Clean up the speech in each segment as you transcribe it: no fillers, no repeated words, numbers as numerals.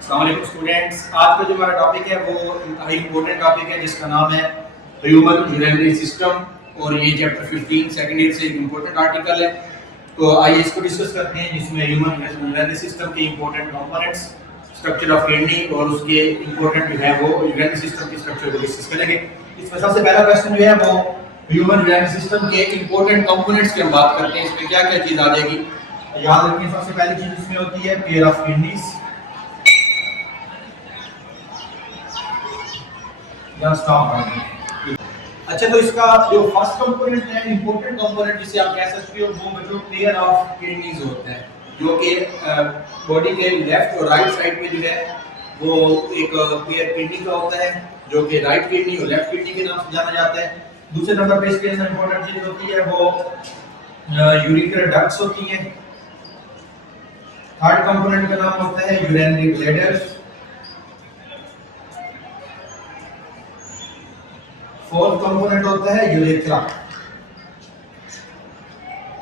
अस्सलाम वालेकुम स्टूडेंट्स। आज का जो हमारा टॉपिक है वो इंतहाई इंपॉर्टेंट टॉपिक है जिसका नाम है ह्यूमन यूरिनरी सिस्टम और ये चैप्टर 15 सेकंड ईयर से एक इंपॉर्टेंट आर्टिकल है। तो आइए इसको डिस्कस करते हैं जिसमें ह्यूमन यूरिनरी सिस्टम के important components, structure of kidney और उसके इंपॉर्टेंट जो है वो यूरिनरी सिस्टम के स्ट्रक्चर को डिस्कस करेंगे। इसमें सबसे पहला क्वेश्चन जो है वो ह्यूमन यूरिनरी सिस्टम के इंपॉर्टेंट कंपोनेंट्स की हम बात करते हैं। इसमें क्या क्या चीज आ जाएगी, याद रखिए। सबसे पहली चीज इसमें होती है पेयर ऑफ किडनीज या स्टॉप। अच्छा, तो इसका जो फर्स्ट कंपोनेंट है, इंपॉर्टेंट कंपोनेंट जिसे आप कह सकते हो, वो बच्चों पेयर ऑफ किडनीज होता है, जो कि बॉडी के लेफ्ट और राइट साइड पे जो है वो एक पेयर किडनी का होता है, जो कि राइट किडनी और लेफ्ट किडनी के नाम से जाना जाता है। दूसरे नंबर पे इसके अंदर इंपॉर्टेंट चीज होती है वो यूरिनरी डक्ट्स होती है। थर्ड कंपोनेंट का नाम होता है यूरिनरी ब्लैडर। फोर्थ कंपोनेंट होता है यूरेथ्रा।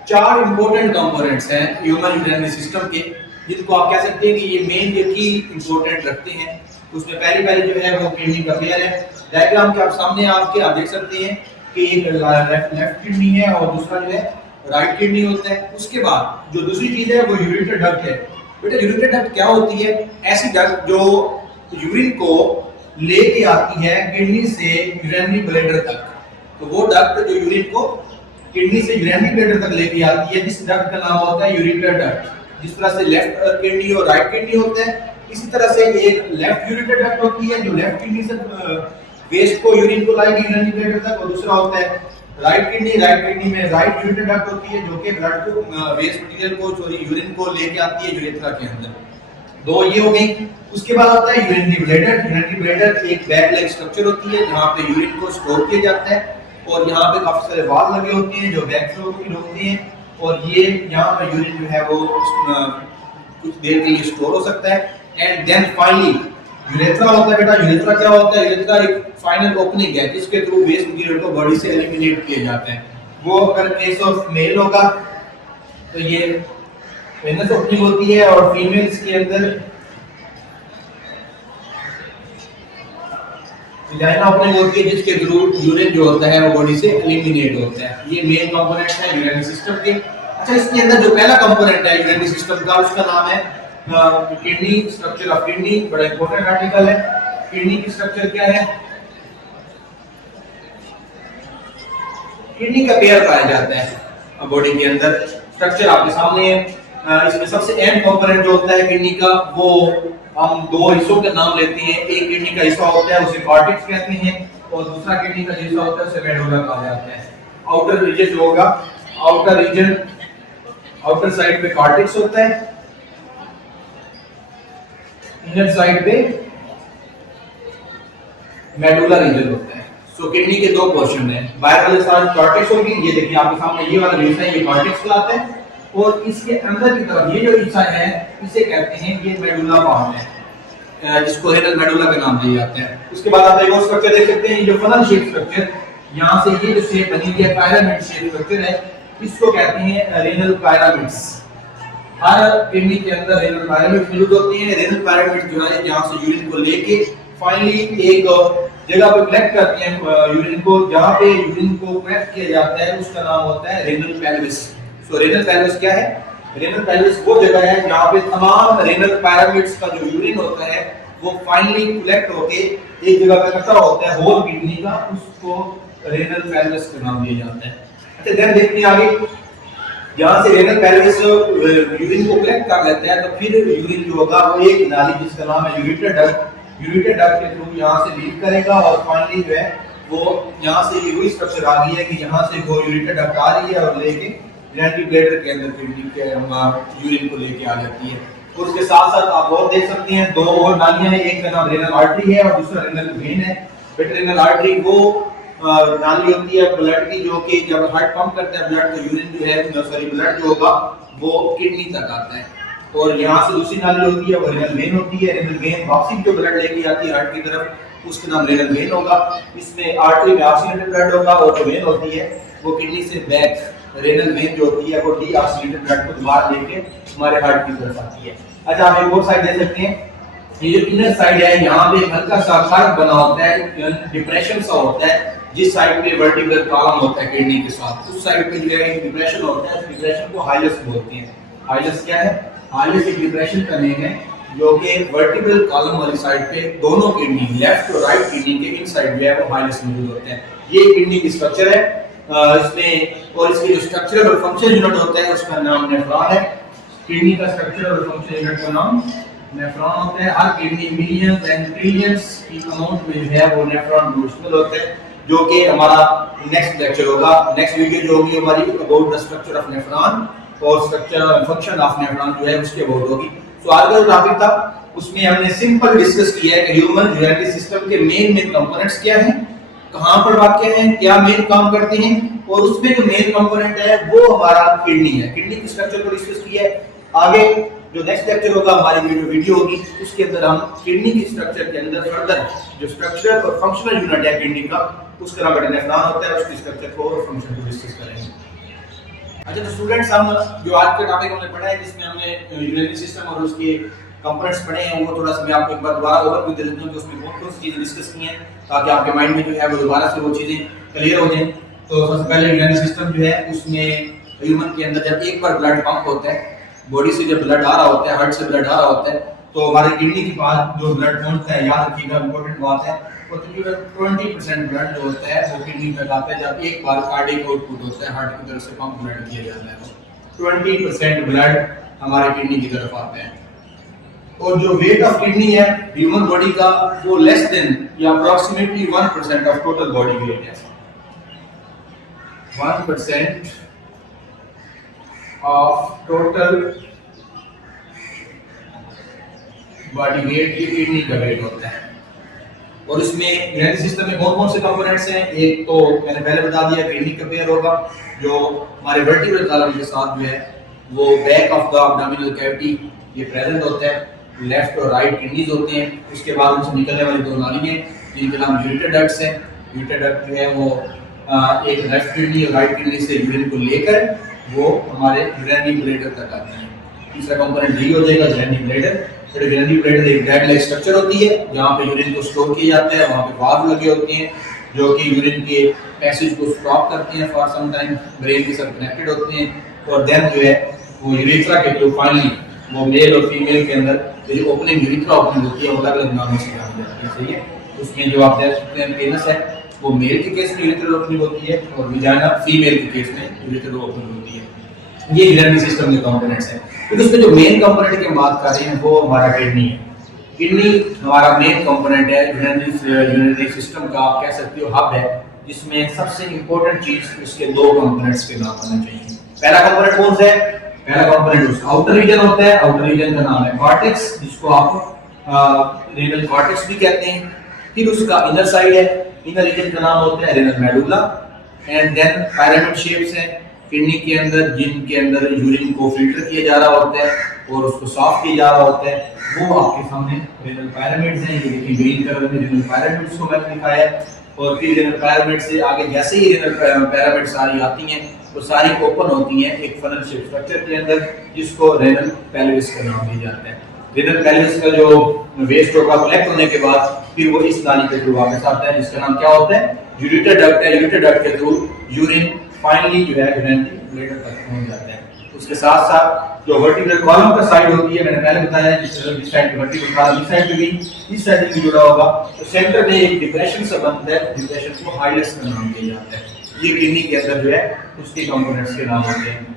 चार इंपॉर्टेंट कंपोनेंट्स हैं ह्यूमन यूरिनरी सिस्टम के, जिनको आप कह सकते हैं कि ये मेन जो की इंपॉर्टेंट रखते हैं। उसमें पहली जो है वो किडनी का पेयर है। डायग्राम के आप सामने आप देख सकते हैं कि एक लेफ्ट किडनी है और दूसरा जो है राइट किडनी होता है। उसके बाद जो दूसरी चीज है वो यूरिनरी डक्ट है। बेटा यूरिनरी डक्ट क्या होती है? ऐसी डक्ट जो यूरिन को लेके आती है किडनी से यूरिनरी ब्लैडर तक। तो वो डक्ट जो यूरिन को किडनी से यूरिनरी ब्लैडर तक लेके आती है, जिस डक्ट का नाम होता है यूरेटर डक्ट। जिस तरह से लेफ्ट किडनी और राइट किडनी होते हैं, इसी तरह से एक लेफ्ट यूरेटर डक्ट होती है जो लेफ्ट किडनी से वेस्ट को यूरिन को लाएगी यूरिनरी ब्लैडर तक, और दूसरा होता है राइट किडनी में राइट यूरेटर डक्ट होती है जो कि ब्लड को वेस्ट मटेरियल को यूरिन को लेके आती है यूरेथ्रा के अंदर। दो ये हो गई। उसके बाद आता है यूरिनरी ब्लैडर। यूरिनरी ब्लैडर एक बैग लाइक स्ट्रक्चर होती है जहां पे यूरिन को स्टोर किया जाता है, और यहाँ पे काफी सारे वाल्व लगे होते हैं जो बैक फ्लो को रोकते हैं, और ये यहाँ पे यूरिन जो है वो कुछ देर के लिए स्टोर हो सकता है। एंड देन फाइनली यूरेथ्रा होता है। बेटा यूरेथ्रा क्या होता है? यूरेथ्रा एक फाइनल ओपनिंग है जिसके थ्रू वेस्ट मटेरियल को बॉडी से एलिमिनेट किया जाता है। वो अगर केस ऑफ मेल होगा तो ये वेनस ओपनिंग होती है, और फीमेल्स के अंदर वजाइना ओपनिंग होती है जिसके थ्रू यूरिन जो होता है वो बॉडी से एलिमिनेट होता है। ये मेन कंपोनेंट है यूरिनरी सिस्टम के। अच्छा, इसके अंदर जो पहला कंपोनेंट है यूरिनरी सिस्टम का, उसका नाम है किडनी, स्ट्रक्चर ऑफ किडनी। बड़ा इंपॉर्टेंट आर्टिकल है। किडनी की स्ट्रक्चर क्या है? किडनी का पेयर पाया जाता है बॉडी के अंदर। स्ट्रक्चर आपके सामने है। इसमें सबसे अहम कंपोनेंट जो होता है किडनी का, वो हम दो हिस्सों के नाम लेते हैं। एक किडनी का हिस्सा होता है उसे कॉर्टेक्स कहते हैं, और दूसरा किडनी का हिस्सा होता है उसे मेडुला कहा जाता है। आउटर रीजन जो होगा, आउटर रीजन, आउटर साइड पे कॉर्टेक्स होता है, इनर साइड पे मेडुला रीजन होता है। सो किडनी के दो पोर्शन है। बाहर वाले साइड कॉर्टेक्स होगी, ये देखिए आपके सामने ये वाला हिस्सा है, ये कॉर्टेक्स कहलाता है, और इसके अंदर की तरफ ये जो हिस्सा है इसे कहते हैं ये मेडुला पार्ट है, जिसको रेनल मेडुला का नाम दिया जाता है। उसके बाद आप एक और स्ट्रक्चर देख सकते हैं, ये जो फनल शेप स्ट्रक्चर, यहाँ से ये जो शेप बनी हुई है पिरामिड शेप स्ट्रक्चर है, इसको कहते हैं रेनल पिरामिड्स। हर किडनी के अंदर रेनल पिरामिड्स मौजूद होती हैं। रेनल पिरामिड्स जो है यहाँ से यूरिन को लेके फाइनली एक जगह पे कलेक्ट करते हैं यूरिन को, जहाँ पे यूरिन को कलेक्ट किया जाता है उसका नाम होता है रेनल पेल्विस। सो रेनल पेल्विस क्या है? रेनल पेल्विस वो जगह है जहाँ पे तमाम रेनल पिरामिड्स का जो यूरिन होता है वो फाइनली कलेक्ट होके एक जगह पे इकट्ठा होता है होल किडनी का, उसको रेनल पेल्विस का नाम दिया जाता है। अच्छा, देन देखते हैं आगे। यहाँ से रेनल पेल्विस यूरिन को कलेक्ट कर लेता है, तो फिर यूरिन जो होगा वो एक नाली जिसका नाम है यूरेटर डक्ट, यूरेटर डक्ट के थ्रू यहाँ से लीक करेगा, और फाइनली जो है वो यहाँ से ये वही स्ट्रक्चर आ गई है कि यहाँ से वो यूरेटर डक्ट आ रही है और लेके यूरिनरी ब्लैडर के अंदर किडनी के यूरिन को लेके आ जाती है। और उसके साथ साथ आप और देख सकते हैं दो और नालियां हैं, एक का नाम रेनल आर्टरी है और दूसरा रेनल वेन है। बट रेनल आर्टरी वो नाली होती है ब्लड की, जो कि जब हार्ट पंप करता है ब्लड, तो यूरिन जो है सॉरी ब्लड जो होगा वो किडनी तक आता है। और यहाँ से दूसरी नाली होती है वो रेनल वेन होती है। रेनल वेन वापसी जो ब्लड लेके आती है हार्ट की तरफ, उसका नाम रेनल वेन होगा। इसमें आर्टरी में ऑक्सीडेटेड ब्लड होगा, और जो वेन होती है वो किडनी से बैक रेनल वेन जो होती है वो डीऑक्सीडेटेड ब्लड को दोबारा लेके हमारे हार्ट की तरफ आती है। अच्छा, आप एक और साइड दे सकते हैं, ये जो इनर साइड है यहाँ पे हल्का सा कर्व बना होता है, डिप्रेशन सा होता है, जिस साइड पे वर्टिकल कॉलम होता है किडनी के साथ, उस साइड पे जो है एक डिप्रेशन होता है, उस डिप्रेशन को हाइलस बोलते हैं। हाइलस क्या है? हाइलस एक डिप्रेशन का नेम है जो कि वर्टिकल कॉलम वाली साइड पे दोनों किडनी, लेफ्ट और राइट किडनी के इन साइड जो है वो हाइलस मौजूद होते हैं। ये किडनी की स्ट्रक्चर है इसमें, और इसकी जो स्ट्रक्चरल और फंक्शनल यूनिट होता है उसका नाम नेफ्रॉन है। किडनी का स्ट्रक्चरल और फंक्शनल यूनिट का नाम नेफ्रॉन होता है। हर किडनी मिलियंस एंड ट्रिलियंस की अमाउंट में जो है वो नेफ्रॉन मुश्तमिल होते हैं, जो कि हमारा नेक्स्ट लेक्चर होगा। नेक्स्ट वीडियो जो होगी हमारी about the structure of nephron और स्ट्रक्चर और फंक्शन ऑफ नेफ्रॉन जो है उसके अबाउट होगी। तो आज का जो टॉपिक था उसमें हमने सिंपल डिस्कस किया है कि ह्यूमन यूरिनरी सिस्टम के मेन कंपोनेंट्स क्या हैं, कहां पर वाक़ हैं, क्या मेन काम करते हैं, और उसमें जो मेन कंपोनेंट है वो हमारा किडनी है। किडनी की स्ट्रक्चर को डिस्कस किया है। आगे जो नेक्स्ट लेक्चर होगा हमारी जो वीडियो होगी उसके अंदर हम किडनी की स्ट्रक्चर के अंदर फर्दर जो स्ट्रक्चरल और फंक्शनल यूनिट है किडनी का उसका नाम नेफ्रॉन होता है, उसकी स्ट्रक्चर को और फंक्शन को डिस्कस करेंगे। अच्छा तो स्टूडेंट्स, हम जो आज का टॉपिक हमने पढ़ा है जिसमें हमने यूरिनरी सिस्टम और उसके कंपोनेंट्स पढ़े हैं, वो थोड़ा सा मैं आपको एक बार दोबारा ओवरव्यू दे देता हूं कि उसमें कौन कौन सी चीजें डिस्कस की हैं, ताकि आपके माइंड में जो है वो दोबारा से वो चीजें क्लियर हो जाएं। तो सबसे पहले यूरिनरी सिस्टम जो है उसमें ह्यूमन के अंदर जब एक बार ब्लड पंप होता है, बॉडी से जब ब्लड आ रहा होता है, हार्ट से ब्लड आ रहा होता है, तो हमारे किडनी के पास जो ब्लड पहुंचता है, याद रखिएगा इंपॉर्टेंट बात है, वो तकरीबन 20% ब्लड जो होता है वो किडनी तक आता है जब एक बार कार्डियक आउटपुट होता है, हार्ट की तरफ से पंप ब्लड किया जाता है। 20% ब्लड हमारे किडनी की तरफ आता है। और जो वेट ऑफ किडनी है ह्यूमन बॉडी का वो लेस देन या approximately 1% of total body weight है। 1% ऑफ टोटल बॉडी वेट ये किडनी का वेट होता है। और इसमें यूरिनरी सिस्टम में कौन कौन से कंपोनेंट्स हैं? एक तो मैंने पहले बता दिया किडनी का पेयर होगा जो हमारे वर्टिब्रल कॉलम के साथ जो है वो back of the abdominal cavity ये प्रेजेंट होता है। लेफ्ट और राइट किडनीज होते हैं। उसके बाद उनसे निकलने वाली दो नालियां जिनके नाम यूरेटर डक्ट्स हैं। यूरेटर डक्ट जो है वो एक लेफ्ट किडनी और राइट किडनी से यूरिन को लेकर वो हमारे यूरिनरी ब्लैडर तक आती है। तीसरा कंपोनेंट यही हो जाएगा यूरिनरी ब्लैडर। यूरिनरी ब्लैडर एक ब्लैड लाइक स्ट्रक्चर होती है जहाँ पे यूरिन को स्टोर किया जाता है, वहाँ पे वाल्व लगे होते हैं जो कि यूरिन के पैसेज को स्टॉप करते हैं फॉर सम टाइम, ब्रेन के साथ कनेक्टेड होते हैं। और देन जो है वो यूरेथ्रा के जो फाइनली वो मेल और फीमेल के अंदर जो ओपनिंग यूरेथ्रा ओपनिंग होती है वो अलग अलग नामों से जानी जाती है। सही है, उसमें जो आप देख सकते हैं पेनिस है वो मेल के केस में यूरेथ्रल ओपनिंग होती है और विजाइना फीमेल के केस में यूरेथ्रल ओपनिंग होती है। ये यूरिनरी सिस्टम के कंपोनेंट्स हैं। फिर उसमें जो मेन कंपोनेंट की हम बात कर रहे हैं वो हमारा किडनी है। किडनी हमारा मेन कंपोनेंट है यूरिनरी सिस्टम का, आप कह सकते हो हब है, जिसमें सबसे इंपॉर्टेंट चीज उसके दो कंपोनेंट्स के नाम होने चाहिए। पहला कंपोनेंट कौन सा है? पहला कंपोनेंट उसका आउटर रीजन होता है। आउटर रीजन का नाम है कॉर्टेक्स, जिसको आप रेनल कॉर्टेक्स भी कहते हैं। फिर उसका इनर साइड है, इनर रीजन का नाम होता है renal medulla. And then pyramid shapes है किडनी के अंदर जिनके अंदर यूरिन को फिल्टर किया जा रहा होता है और उसको साफ किया जा रहा होता है, वो आपके सामने रेनल पिरामिड्स हैं। ये देखिए ग्रीन कलर में रेनल पिरामिड्स को मैंने दिखाया है। और फिर रेनल पिरामिड से आगे जैसे ही रेनल पिरामिड सारी आती हैं वो सारी ओपन होती हैं एक फनल शेप स्ट्रक्चर के अंदर, जिसको रेनल पेल्विस का नाम दिया जाता है। रेनल पेल्विस का जो वेस्ट होगा कलेक्ट होने के बाद फिर वो इस नाली के थ्रू वापस आता है, जिसका नाम क्या होता है? यूरेटर डक्ट है। यूरेटर डक्ट के थ्रू यूरिन फाइनली जो है यूरिनरी ब्लैडर तक पहुंच जाता है। उसके साथ साथ जो वर्टिब्रल कॉलम का साइड होती है, मैंने पहले बताया जिस साइड वर्टिब्रल कॉलम इस साइड पे भी इस साइड भी जुड़ा होगा, तो सेंटर में एक डिप्रेशन से बनता है, डिप्रेशन को हाइलस का नाम दिया जाता है। ये किडनी के अंदर जो है उसके कंपोनेंट्स के नाम होते हैं।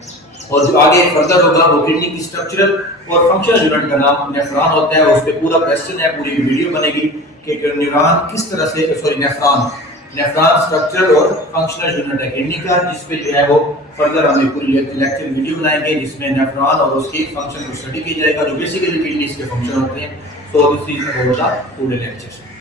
और जो आगे फर्दर होगा वो किडनी की स्ट्रक्चरल और फंक्शनल यूनिट का नाम नेफ्रॉन होता है। उस पे पूरा क्वेश्चन है, पूरी वीडियो बनेगी कि न्यूरॉन किस तरह से नेफ्रॉन स्ट्रक्चरल और फंक्शनल यूनिट है किडनी का, जिस पे जो है वो फर्दर हमने पूरी लेक्चर वीडियो बनाएंगे जिसमें नेफ्रॉन और उसके फंक्शन को स्टडी किया जाएगा, जो बेसिकली किडनी के फंक्शन होते हैं। तो this is about the today lecture.